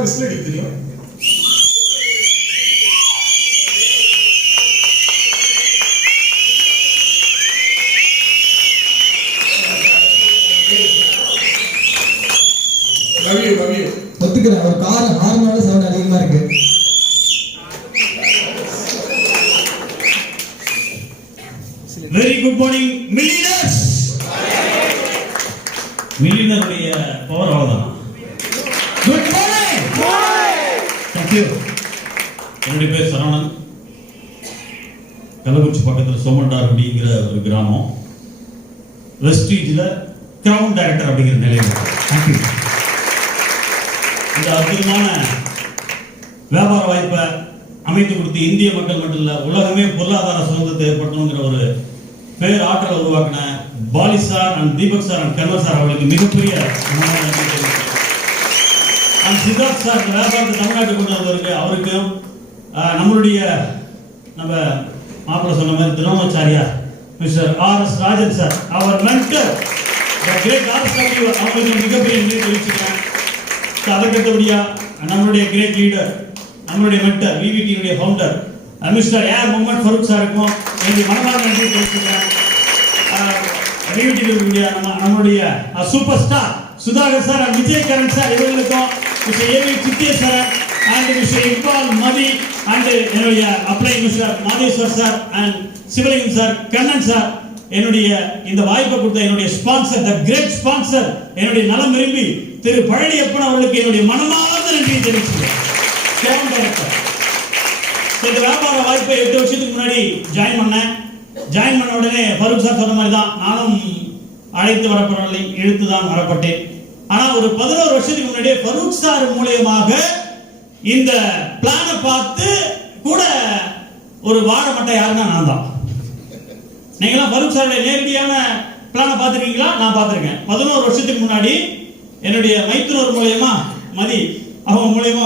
யாராவது விசில் அடிக்க தெரியும்? ஒத்துக்கிறேன். ஒரு கார் ஹார்னோட சவுண்ட் அதிகமா இருக்கு. Very good morning millionaires. மில்லியனருடைய பவர் அவ்வளவுதான். Good morning. Thank you. என்னுடைய பேர் சரவணன். கள்ளக்குறிச்சி பக்கத்தில் சோமண்டார்குடிங்கிற ஒரு கிராமம். வெஸ்டீஜில் கிரவுன் டைரக்டர் அப்படிங்கிற நிலையில். தேங்க்யூ. இந்த அற்புதமான வியாபார வாய்ப்பை அமைத்து கொடுத்து இந்திய மக்கள் மட்டும் இல்ல உலகமே பொருளாதார சுதந்திரத்தை ஏற்படுத்தணுங்கிற ஒரு பேர் ஆற்றலை உருவாக்கின Pali sir and Deepak sir and Kanwar sir அவர்களுக்கு மிகப்பெரிய சித்தார்த் சார் வியாபாரத்தை தமிழ்நாட்டுக்கு கொண்டு வந்தவருக்கு அவருக்கும் நம்மளுடைய நம்ம மாப்பிள்ள சொன்ன மாதிரி தினோமாச்சாரியா மிஸ்டர் R.S. ராஜன் சார் அவர் மென்டர் கிரேட் அவங்களுக்கு மிகப்பெரிய நன்றி தெரிவிச்சுக்கிறேன். அதற்கடுத்தபடியா நம்மளுடைய கிரேட் லீடர் நம்மளுடைய மென்டர் விவிடியுடைய founder mister A Mohammed Farook சாருக்கும் என்னுடைய மனமார்ந்த நன்றி தெரிவிச்சுக்கிறேன். விவிடியுடைய நம்மளுடைய super star Sudhakar sir and Vijayakaran sir இவர்களுக்கும் மிஸ்டர் ஏவி சித்திய sir and mister Iqbal Mathi and என்னுடைய அப்ளை mister Madheswar sir and Sivalingam sir Kannan sir என்னுடைய இந்த வாய்ப்பை கொடுத்த என்னுடைய ஸ்பான்சர் த கிரேட் ஸ்பான்சர் என்னுடைய நலம் விரும்பி திரு பழனியப்பன் அவர்களுக்கு என்னுடைய மனமார்ந்த நன்றியை தெரிவிச்சுக்கிறேன். இந்த வியாபார வாய்ப்பை 8 வருஷத்துக்கு முன்னாடி ஜாயின் பண்ண உடனே ஃபரூக் சார் சொன்ன மாதிரி தான் நானும் அழைத்து வரப்படவில்லை, இழுத்து தான் வரப்பட்டேன். ஆனா ஒரு 11 வருஷத்துக்கு முன்னாடியே ஃபரூக் சார் மூலமாக இந்த பிளானை பார்த்து கூட ஒரு வாழ மட்டை யாருன்னா நான் தான். நீங்களாம் ஃபரூக் சாருடைய நேரடியான பிளானை பார்த்துருக்கீங்களா? நான் பார்த்துருக்கேன். 11 வருஷத்துக்கு முன்னாடி என்னுடைய மைத்துனர் மூலயமா மதி அவங்க மூலயமா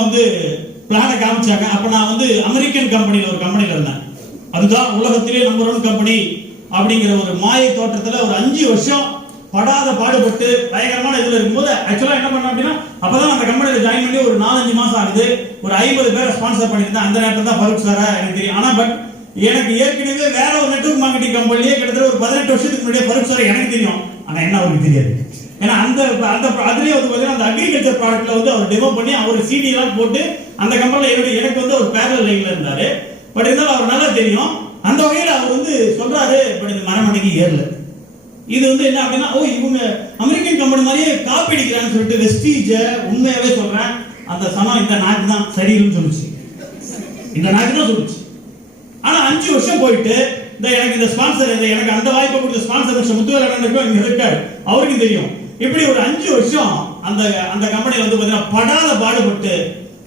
பிளானை காமிச்சாங்க. அப்ப நான் அமெரிக்கன் கம்பெனியில் ஒரு கம்பெனியில் இருந்தேன். அதுதான் உலகத்திலே நம்பர் 1 கம்பெனி அப்படிங்கிற ஒரு மாயை தோற்றத்தில் ஒரு 5 வருஷம் படாத பாடுபட்டு பயங்கரமான இதுல இருக்கும்போது ஆக்சுவலா என்ன பண்ண அப்படின்னா அப்பதான் அந்த கம்பெனியில் ஜாயின் பண்ணி ஒரு 4-5 மாசம் ஆகுது. ஒரு 50 பேரை ஸ்பான்சர் பண்ணியிருந்தேன். அந்த நேரத்தில் தான் ஃபரூக் சாரா எனக்கு தெரியும். ஆனா பட் எனக்கு ஏற்கனவே வேற ஒரு நெட்வொர்க் மார்க்கெட்டிங் கம்பெனியே கிட்டத்தட்ட ஒரு 18 வருஷத்துக்கு முன்னாடியே ஃபரூக் சார் எனக்கு தெரியும். ஆனா என்ன அவருக்கு தெரியாது. ஏன்னா அந்த அதுலயே பாத்தீங்கன்னா அந்த அக்ரிகல்ச்சர் ப்ராடக்ட்ல அவர் டெமோ பண்ணி அவர் சிடி எல்லாம் போட்டு அந்த கம்பெனில எனக்கு ஒரு பேரல் லைன்ல இருந்தாரு. பட் இருந்தாலும் அவர் நல்லா தெரியும். அந்த வகையில் அவர் சொல்றாரு பட் இந்த மரமடைக்கு ஏறல. இது என்ன அப்படின்னா இவங்க அமெரிக்கன் கம்பெனி மாதிரியே காப்பி அடிக்கிறான்னு சொல்லிட்டு வெஸ்டீஜ உண்மையாவே சொல்றேன் அந்த சனம் இந்த நாக்கு தான் சரியில்லைன்னு சொல்லுச்சு. இந்த நாக்கு தான் சொல்லுச்சு. ஆனா 5 வருஷம் போயிட்டு எனக்கு இந்த ஸ்பான்சர் எனக்கு அந்த வாய்ப்பை கொடுத்த ஸ்பான்சர் மிஸ்டர் முத்துவேலன் இங்க இருக்காரு. அவருக்கும் தெரியும். இப்படி ஒரு 5 வருஷம் அந்த கம்பெனில பாத்தீங்கன்னா படாத பாடுபட்டு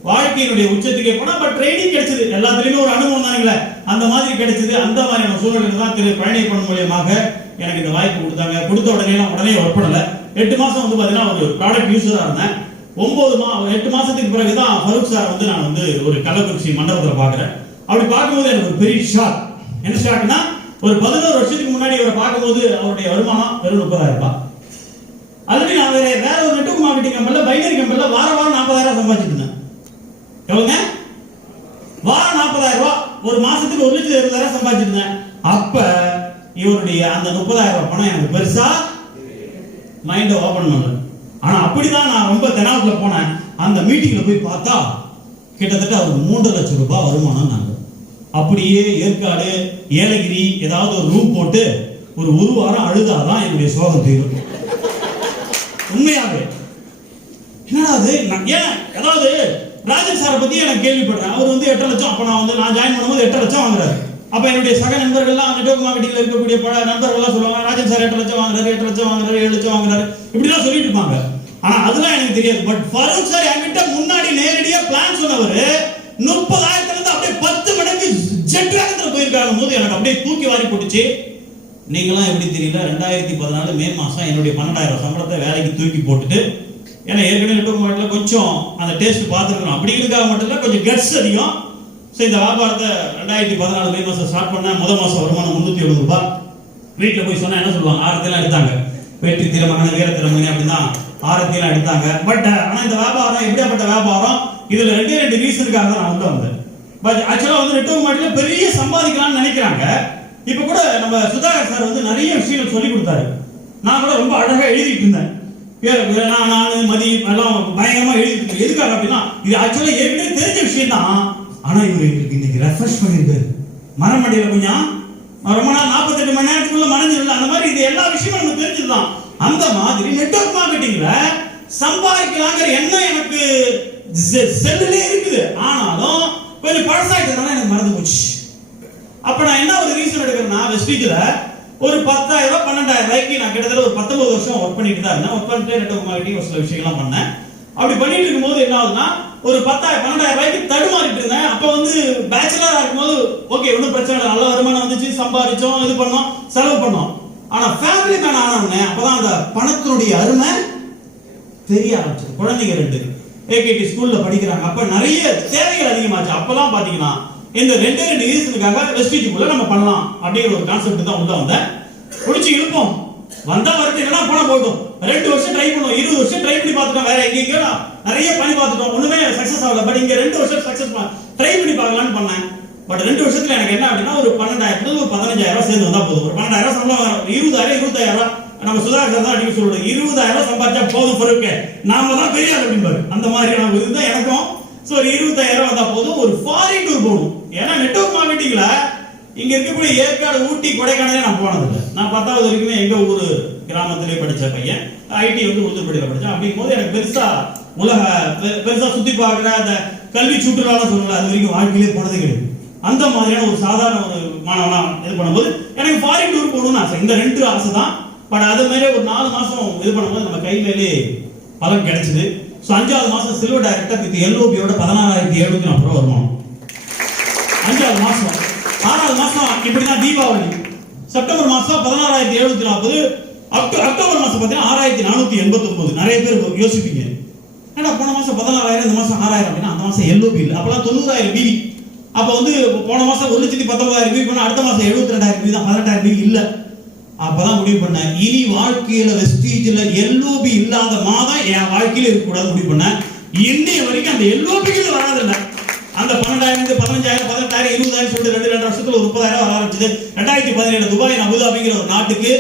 வாழ்க்கையினுடைய உச்சத்துக்கே போனா பட் ட்ரைனிங் கிடைச்சது. எல்லாத்துலயுமே ஒரு அனுபவம் தானுங்களே அந்த மாதிரி கிடைச்சது. அந்த மாதிரியான சூழ்நிலை தான் திரு பழனியப்பன் மூலியமாக எனக்கு இந்த வாய்ப்பு கொடுத்தாங்க. கொடுத்த உடனே நான் உடனே ஒர்க் பண்ணல. 8 மாசம் பாத்தீங்கன்னா ஒரு ப்ராடக்ட் யூசரா இருந்தேன். 8 மாசத்துக்கு பிறகுதான் ஃபரூக் சார் நான் ஒரு கள்ளக்குறிச்சி மண்டபத்தில் பாக்குறேன். அப்படி பார்க்கும்போது எனக்கு ஒரு பெரிய ஷாக். என்ன ஷாக்னா ஒரு 11 வருஷத்துக்கு முன்னாடி அவரை பார்க்கும்போது அவருடைய வருமானம் வெறும் 30,000 ரூபாய். அதுவே நான் வேற ஒரு நெட்வொர்க் மார்க்கெட்டிங் கம்பெனில பைனரி கம்பெனில வாரம் 40,000 சம்பாதிச்சிட்டு இருந்தேன். எவ்வளவுங்க? வாரம் 40,000 ரூபாய். ஒரு மாசத்துக்கு 1,20,000 சம்பாதிச்சிட்டு இருந்தேன். அப்ப இவருடைய அந்த 30,000 ரூபாய் பணம் எனக்கு பெருசா மைண்ட ஓபன் பண்ணல. ஆனா அப்படிதான் நான் ரொம்ப தெனாவத்துல போனேன். அந்த மீட்டிங்ல போய் பார்த்தா கிட்டத்தட்ட அவருக்கு 3 லட்சம் ரூபாய் வருமானம். நாங்க அப்படியே ஏற்காடு ஏலகிரி ஏதாவது ஒரு ரூம் போட்டு ஒரு வாரம் அழுதாதான் என்னுடைய சோகம் தீரும். உண்மையாவே என்னடா அது ஏன் ஏதாவது ராஜன் சாரை பத்தி எனக்கு கேள்விப்படுறேன். அவர் 8 லட்சம் அப்ப நான் ஜாயின் பண்ணும்போது 8 லட்சம் வாங்குறாரு. அப்ப என்னுடைய சக நண்பர்கள்லாம் நெட்வொர்க் மார்க்கெட்டிங்ல இருக்கக்கூடிய பல நண்பர்கள்லாம் சொல்லுவாங்க ராஜன் சார் 8 லட்சம் வாங்குறாரு 8 லட்சம் வாங்குறாரு 7 லட்சம் வாங்குறாரு இப்படிலாம் சொல்லிட்டு இருப்பாங்க. ஆனா அதெல்லாம் எனக்கு தெரியாது. பட் ஃபரூக் சார் என்கிட்ட முன்னாடி நேரடியா பிளான் சொன்னவர் 30,000 இருந்து அப்படியே 10 மடங்கு ஜெட் வேகத்துல போயிருக்காங்க போது எனக்கு அப்படியே தூக்கி வாரி போட்டுச்சு. நீங்களாம் எப்படி தெரியல 2014 மே மாசம் என்னுடைய 12,000 சம்பளத்தை வேலைக்கு தூக்கி போட்டுட்டு ஏன்னா ஏற்கனவே நெட்வொர்க் மார்க்கெட்ல கொஞ்சம் அந்த டேஸ்ட் பார்த்துருக்கணும். அப்படி இருக்காக மட்டும் இல்லை கொஞ்சம் கட்ஸ் அதிகம். ஸோ இந்த வியாபாரத்தை 2014 மே மாசம் ஸ்டார்ட் பண்ண முதல் மாசம் வருமானம் 370 ரூபாய். வீட்டில் போய் சொன்னா என்ன சொல்லுவாங்க 6 எடுத்தாங்க வெற்றி திருமகன் வீர திருமகன் அப்படின்னா ஆரத்தியெல்லாம் எடுத்தாங்க. பட் ஆனா இந்த வியாபாரம் எப்படியாப்பட்ட வியாபாரம், இதுல ரெண்டு ரீசனுக்காக தான் நான் உள்ள வந்தேன். பட் ஆக்சுவலா வந்து நெட்வொர்க் மார்க்கெட்ல பெரிய சம்பாதிக்கலாம்னு நினைக்கிறாங்க. இப்ப கூட நம்ம சுதாகர் சார் வந்து நிறைய விஷயங்கள் சொல்லி கொடுத்தாரு. நான் கூட ரொம்ப அழகா எழுதிட்டு இருந்தேன். நான் மதி எல்லாம் பயங்கரமா எழுதிட்டு. எதுக்காக அப்படின்னா இது ஆக்சுவலா ஏற்கனவே தெரிஞ்ச விஷயம் தான். ஆனா இவரு இன்னைக்கு ரெஃப்ரெஷ் பண்ணிருக்காரு. மரமடியில கொஞ்சம் ரொம்ப நாள் 48 மணி நேரத்துக்குள்ள மறைஞ்சிடல. அந்த மாதிரி இது எல்லா விஷயமும் நமக்கு தெரிஞ்சதுதான். அந்த மாதிரி நெட்வொர்க் மார்க்கெட்டிங்ல சம்பாதிக்கலாங்கிற எண்ணம் எனக்கு செல்லுலே இருக்குது. ஆனாலும் கொஞ்சம் பழசாயிட்டதுனால எனக்கு மறந்து போச்சு. அப்ப நான் என்ன ஒரு ரீசன் எடுக்கிறேன்னா, வெஸ்டீஜ்ல ஒரு 10,000 12,000 ரூபாய்க்கு நான் கிட்டத்தட்ட ஒரு 19 வருஷம் ஒர்க் பண்ணிட்டு தான் இருந்தேன். ஒர்க் பண்ணிட்டு நெட்வொர்க் மார்க்கெட்டிங் ஒரு சில விஷயங்கள்லாம் பண்ணேன். அப்படி பண்ணிட்டு இருக்கும்போது என்ன ஆகுதுன்னா, ஒரு 10,000 12,000 ரூபாய்க்கு தடுமாறிட்டு இருந்தேன். அப்ப வந்து பேச்சுலரா இருக்கும்போது ஓகே ஒன்றும் பிரச்சனை இல்லை, நல்ல வருமானம் வந்துச்சு, சம்பாதிச்சோம், இது பண்ணோம், செலவு பண்ணோம். ஆனா ஃபேமிலி மேன் ஆனவனே அப்பதான் அந்த பணத்தினுடைய அருமை தெரிய ஆரம்பிச்சது. குழந்தைங்க 2 ஏகேடி ஸ்கூல்ல படிக்கிறாங்க. அப்ப நிறைய தேவைகள் அதிகமாச்சு. அப்பெல்லாம் பாத்தீங்கன்னா இந்த 2 ரீசனுக்காக வெஸ்டீஜுக்குள்ள நம்ம பண்ணலாம் அப்படிங்கிற ஒரு கான்செப்ட் தான் உள்ள வந்தேன். குடிச்சு இழுப்போம், வந்தா வரது இல்லைன்னா பணம் போட்டோம். 2 வருஷம் ட்ரை பண்ணுவோம், 20 வருஷம் ட்ரை பண்ணி பார்த்துட்டோம். வேற எங்கேயோ நிறைய பண்ணி பார்த்துட்டோம், ஒண்ணுமே சக்சஸ் ஆகல. பட் இங்க 2 வருஷம் சக்சஸ் ட்ரை பண்ணி பார்க்கலாம்னு பண்ணேன். பட் 2 வருஷத்துல எனக்கு என்ன அப்படின்னா ஒரு 12,000 ஒரு 15,000 சேர்ந்து வந்தா போதும். ஒரு 12,000 சம்பளம் வரும். 20,000 25,000 நம்ம சுதாகர் தான் அடிக்க சொல்லுவோம். 20,000 சம்பாதிச்சா போதும் பொறுக்க, நாம தான் பெரிய ஆள் அப்படிம்பாரு. அந்த மாதிரியான ஒரு இதுதான் எனக்கும். சோ ஒரு 25,000 வந்தா போதும். ஒரு ஃபாரின் டூர் போகணும். ஏன்னா நெட்வொர்க் மார்க்கெட்டிங்ல இங்க இருக்கக்கூடிய ஏற்காடு, ஊட்டி, கொடைக்கானலே நான் போனதில்லை. நான் 10வது வரைக்குமே எங்க ஊரு கிராமத்திலே படிச்ச பையன். ஐடி வந்து உளுந்தூர்பேட்டையில படிச்சேன். அப்படிங்கும் போது எனக்கு பெருசா சுத்தி பார்க்குற அந்த கல்வி சுற்றுலாலாம் சொல்லல, அது வரைக்கும் வாழ்க்கையிலே போனதே கிடையாது. அந்த மாதிரியான ஒரு சாதாரண ஒரு மாணவனா இது பண்ணும்போது எனக்கு ஃபாரின் டூர் போகணும்னு ஆசை. இந்த 2 ஆசை தான். பட் அது மாதிரி ஒரு 4 மாசம் இது பண்ணும்போது நம்ம கை மேலே பலன் கிடைச்சது. ஸோ 5வது மாசம் சில்வர் டைரக்டர் வித் எல்ஓபியோட 16,740 ரூபா வருமானம். 5வது மாசம். 6வது மாசம் இப்படிதான் தீபாவளி. செப்டம்பர் மாசம் 16,740. அக்டோபர் மாசம் பார்த்தீங்கன்னா 6,489. நிறைய பேர் யோசிப்பீங்க, ஏன்னா போன மாசம் 14,000 இந்த மாசம் 6,000 அப்படின்னா அந்த மாசம் எல்ஓபி இல்லை. அப்பெல்லாம் 90,000 பிவி. அப்போ வந்து போன மாசம் 1,19,000 பிவி பண்ணா அடுத்த மாசம் 72,000 பிவி தான், 18,000 பிவி இல்லை. அப்பதான் முடிவு பண்ணேன், இனி வாழ்க்கையில வெஸ்டீஜ்ல எல்ஓபி இல்லாத மாதம் என் வாழ்க்கையில இருக்கக்கூடாது முடிவு பண்ணேன். இன்னைய வரைக்கும் அந்த எல்ஓபிகள் வராதில்லை. அந்த 12,000 15,000 18,000 20,000 சொல்லிட்டு 2 வருஷத்துல 30,000 வர ஆரம்பிச்சது. 2017 துபாய் அபுதாபிங்கிற ஒரு நாட்டுக்கு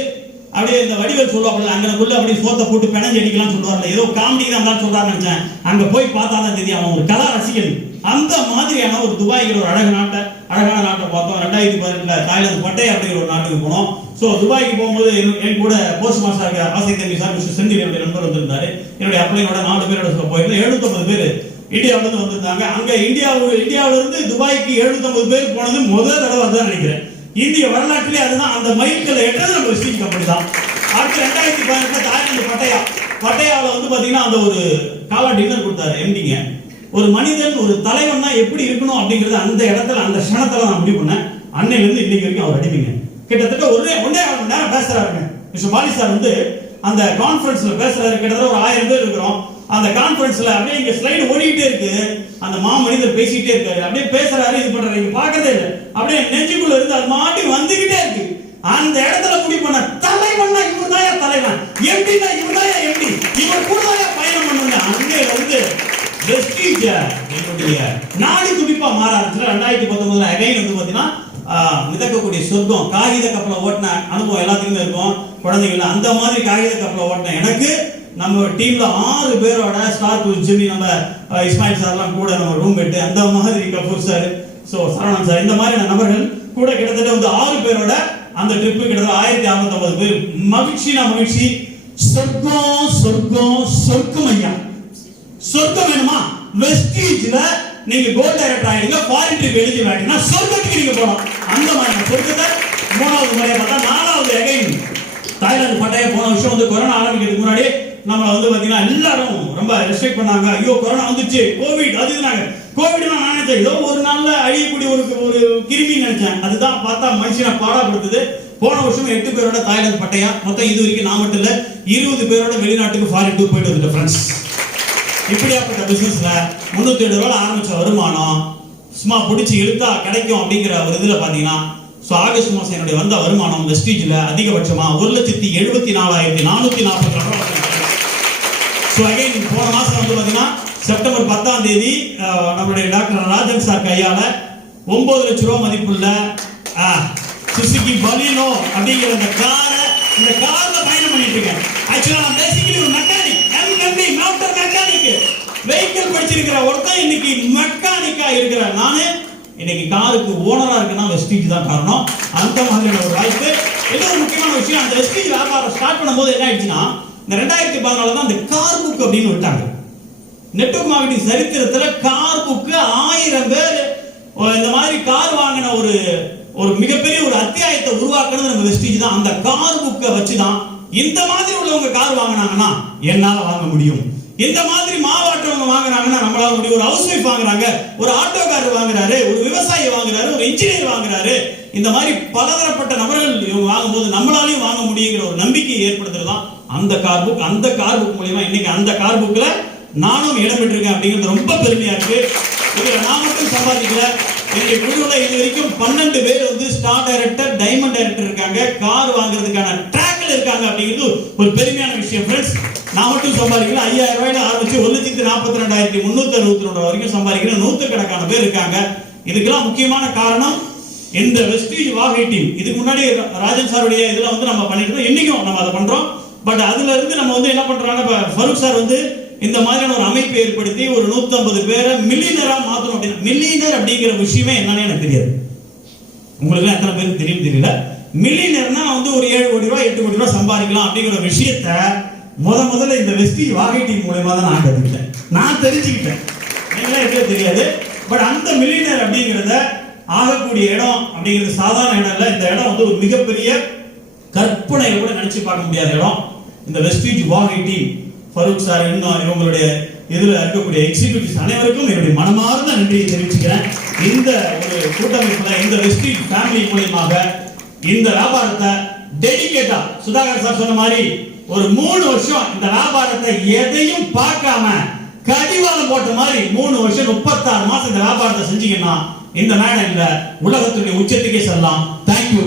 அப்படியே இந்த வடிவேல் சொல்லுவாங்க, அங்கனக்குள்ள அப்படியே சோத்தை போட்டு பிணைஞ்சு அடிக்கலாம் சொல்லுவாங்க. ஏதோ காமெடி தான் சொல்றான்னு நினைச்சேன். அங்க போய் பார்த்தா தான் தெரியும் அவன் ஒரு கலா ரசிகன். அந்த மாதிரியான ஒரு துபாய்ங்கிற ஒரு அழகான நாட்டை பார்த்தோம். 2018 தாய்லாந்து பட்டை அப்படிங்கிற ஒரு நாட்டுக்கு போனோம். ஸோ துபாய்க்கு போகும்போது என் கூட போஸ்ட் மாஸ்டர் ஆசை தம்பி சார் மிஸ்டர் செந்தில் என்னுடைய நண்பர் வந்திருந்தாரு. என்னுடைய அப்ளைனோட 4 பேரோட போயிருந்தோம். 750 பேர் இந்தியாவில இருந்து வந்திருந்தாங்க. அங்க இந்தியாவில இருந்து துபாய்க்கு 750 பேர் போனது முதல் தடவை தான் நினைக்கிறேன். இந்திய வரலாற்றிலே அதுதான். அந்த மைல்கல்ல எட்டது நம்ம வெஸ்டீஜ் கம்பெனி தான். அடுத்து 2018 தாய்லாந்து பட்டையாவில் வந்து பாத்தீங்கன்னா அந்த ஒரு காலா டின்னர் கொடுத்தாரு எம்டிங்க. ஒரு மனிதன் ஒரு தலைவன்னா எப்படி இருக்கணும் அப்படிங்கறது அந்த இடத்துல அந்த க்ஷணத்துல நான் முடிவு பண்ணேன். அன்னையில இருந்து இன்னைக்கு வரைக்கும் அவர் அடிமைங்க. கிட்டத்தட்ட ஒரே மணி நேரம் பேசுறாருங்க. மிஸ்டர் பாலி சார் வந்து அந்த கான்ஃபரன்ஸ்ல பேசுறாரு. கிட்டத்தட்ட ஒரு 1000 பேர் இருக்கிறோம். அந்த கான்ஃபரன்ஸ்ல அப்படியே இங்க ஸ்லைடு ஓடிட்டே இருக்கு. அந்த மனிதர் பேசிட்டே இருக்காரு. அப்படியே பேசுறாரு, இது பண்றாரு. இங்க பார்க்கறதே இல்லை. அப்படியே நெஞ்சுக்குள்ள இருந்து அது மாட்டி வந்துகிட்டே இருக்கு. அந்த இடத்துல முடிவு பண்ண தலைவன்னா இவர்தான் தலைவன், எம்டினா இவர்தான் எம்டி, இவர் கூட பயணம் பண்ணுங்க. அங்கே வந்து வெஸ்டீஜ் என்னுடைய நாடி துடிப்பா மாற ஆரம்பிச்சு. 2019 அகைன் வந்து பாத்தீங்கன்னா மிதக்கக்கூடிய சொர்க்கம். காகித கப்பலை ஓட்டின அனுபவம் எல்லாத்துக்குமே இருக்கும் குழந்தைங்கள. அந்த மாதிரி காகித கப்பலை ஓட்டின எனக்கு நம்ம டீம்ல 6 பேரோட ஸ்டார் கோச் ஜிம்மி, நம்ம இஸ்மாயில் சார்லாம் கூட நம்ம ரூம் மேட், அந்த மாதிரி Kapoor sir, so Saravanan sir, இந்த மாதிரி நபர்கள் கூட கிட்டத்தட்ட வந்து 6 பேரோட அந்த ட்ரிப்பு கிட்டத்தட்ட 1650 பேர். மகிழ்ச்சி. சொர்க்கம் சொர்க்கம் சொர்க்கம் ஐயா. சொர்க்கம் வேணுமா? வெஸ்டீஜ்ல நீங்க கோல்ட் டைரக்டர் ஆயிடுங்க, ஃபாரின் ட்ரிப் எலிஜிபிள் ஆயிட்டீங்கன்னா சொர்க்கத்துக்கு நீங்க போகலாம். அந்த மாதிரி சொர்க்கத்தை 3வது முறையை பார்த்தா 4வது அகைன் தாய்லாந்து பட்டைய போன விஷயம் வந்து கொரோனா ஆரம்பிக்கிறதுக்கு முன்னாடி நம்ம வந்து பாத்தீங்கன்னா எல்லாரும் ரொம்ப ரெஸ்ட்ரிக்ட் பண்ணாங்க. ஐயோ கொரோனா வந்துச்சு, கோவிட் அது இதுனாங்க. கோவிட் நான் நினைச்சேன் ஏதோ ஒரு நாள்ல அழியக்கூடிய ஒரு கிருமி நினைச்சேன். அதுதான் பார்த்தா மனுஷனை பாடாப்படுத்துது. போன வருஷம் 8 பேரோட தாய்லாந்து பட்டையா, மொத்தம் இது வரைக்கும் நான் மட்டும் இல்ல 20 பேரோட வெளிநாட்டுக்கு ஃபாரின் டூர் போயிட்டு வந்துட்டேன் ஃப்ரெண்ட்ஸ். இப்படியாப்பட்ட பிசினஸ்ல 307 ரூபாய் ஆரம்பிச்ச வருமானம் சும்மா பிடிச்சி இழுத்தா கிடைக்கும் அப்படிங்கிற ஒரு இதுல பாத்தீங்கன்னா ஸோ ஆகஸ்ட் மாதம் என்னுடைய வந்த வருமானம் வெஸ்டீஜில் அதிகபட்சமாக 1,74,442. ஸோ அகைன் போன மாதம் வந்து பார்த்தீங்கன்னா செப்டம்பர் 10ஆம் தேதி நம்மளுடைய டாக்டர் ராஜன் சார் கையால் 9 லட்ச ரூபா மதிப்புள்ள சுசுகி பலினோ அப்படிங்கிற இந்த காரில் பயணம் பண்ணிட்டு இருக்கேன். ஆக்சுவலாக நான் பேசிக்கலி ஒரு mechanic, MMP motor mechanic, vehicle படிச்சிருக்கிற ஒருத்தன் இன்னைக்கு மெக்கானிக்கா இருக்கிற நானு இன்னைக்கு காருக்கு ஓனரா இருக்குன்னா வெஸ்டீஜ் தான் காரணம். அந்த மாதிரியான ஒரு வாய்ப்பு. இன்னொரு முக்கியமான விஷயம், அந்த வெஸ்டீஜ் வியாபாரம் ஸ்டார்ட் பண்ணும்போது என்ன ஆயிடுச்சுன்னா, இந்த 2014 தான் அந்த கார் புக் அப்படின்னு விட்டாங்க. நெட்வொர்க் மார்க்கெட்டிங் சரித்திரத்துல கார் புக்கு 1000 பேர் இந்த மாதிரி கார் வாங்கின ஒரு மிகப்பெரிய ஒரு அத்தியாயத்தை உருவாக்குறது நம்ம வெஸ்டீஜ் தான். அந்த கார் புக்கை வச்சுதான் இந்த மாதிரி உள்ளவங்க கார் வாங்கினாங்கன்னா என்னால வாங்க முடியும், இந்த மாதிரி மாவாட்டவங்க வாங்குறாங்கன்னா நம்மளால முடியும், ஒரு ஹவுஸ் ஒய்ஃப் வாங்குறாங்க, ஒரு ஆட்டோக்காரர் வாங்குறாரு, ஒரு விவசாயி வாங்குறாரு, ஒரு இன்ஜினியர் வாங்குறாரு, இந்த மாதிரி பலதரப்பட்ட நபர்கள் இவங்க வாங்கும்போது நம்மளாலையும் வாங்க முடியுங்கிற ஒரு நம்பிக்கையை ஏற்படுத்துறது தான் அந்த கார் புக். அந்த கார் புக் மூலமா இன்னைக்கு அந்த கார் புக்ல நானும் இடம் பெற்றிருக்கேன் அப்படிங்கிறது ரொம்ப பெருமையா இருக்கு. இதுல நான் மட்டும் சம்பாதிக்கல, என்னுடைய குழுவில் இது வரைக்கும் 12 பேர் வந்து ஸ்டார் டைரக்டர், டைமண்ட் டைரக்டர் இருக்காங்க, கார் வாங்குறதுக்கான ட்ராக்ல இருக்காங்க அப்படிங்கிறது ஒரு பெருமையான விஷயம் ஃப்ரெண்ட்ஸ். நான் மட்டும் சம்பாதிக்கல, 5000 ரூபாயில ஆரம்பிச்சு 1,42,362 வரைக்கும் சம்பாதிக்கிற நூற்றுக்கணக்கான பேர் இருக்காங்க. இதுக்கெல்லாம் முக்கியமான காரணம் இந்த வெஸ்டீஜ் வாகை டீம். இதுக்கு முன்னாடி ராஜன் சாருடைய இதுல வந்து நம்ம பண்ணிட்டு இருக்கோம், இன்னைக்கும் நம்ம அதை பண்றோம். பட் அதுல இருந்து நம்ம வந்து என்ன பண்றோம்னா, ஃபருக் சார் வந்து இந்த மாதிரியான ஒரு அமைப்பை ஏற்படுத்தி ஒரு 150 பேரை மில்லியனரா மாத்தணும் அப்படின்னா, மில்லியனர் அப்படிங்கிற விஷயமே என்னன்னு எனக்கு தெரியாது, உங்களுக்கு எத்தனை பேருக்கு தெரியும் தெரியல. மில்லியனர்னா வந்து ஒரு 7 கோடி ரூபாய் 8 கோடி ரூபாய் சம்பாதிக்கலாம் அப்படிங்கிற விஷயத்த முதல்ல இந்த வெஸ்டீஜ் வாகை டீம் மூலமா தான் நான் கத்துக்கிட்டேன், நான் தெரிஞ்சுக்கிட்டேன். எல்லாம் எப்படியோ தெரியாது. பட் அந்த மில்லியனர் அப்படிங்கிறத ஆகக்கூடிய இடம் அப்படிங்கிறது சாதாரண இடம் இல்லை. இந்த இடம் வந்து ஒரு மிகப்பெரிய கற்பனை கூட நினைச்சு பார்க்க முடியாத இடம். இந்த வெஸ்டீஜ் வாகை டீம், ஃபருக் சார், இன்னும் இவங்களுடைய இதுல இருக்கக்கூடிய எக்ஸிக்யூட்டிவ்ஸ் அனைவருக்கும் என்னுடைய மனமார்ந்த நன்றியை தெரிவிச்சுக்கிறேன். இந்த ஒரு கூட்டமைப்புல இந்த வெஸ்டீஜ் ஃபேமிலி மூலமாக இந்த வியாபாரத்தை டெடிகேட்டா சுதாகர் சார் சொன்ன மாதிரி ஒரு 3 வருஷம் இந்த வியாபாரத்தை எதையும் பார்க்காம கடிவாளம் போட்ட மாதிரி 3 வருஷம் 36 மாசம் இந்த வியாபாரத்தை செஞ்சீங்கன்னா இந்த மேடையில உலகத்துடைய உச்சத்துக்கே செல்லலாம். தேங்க்யூ.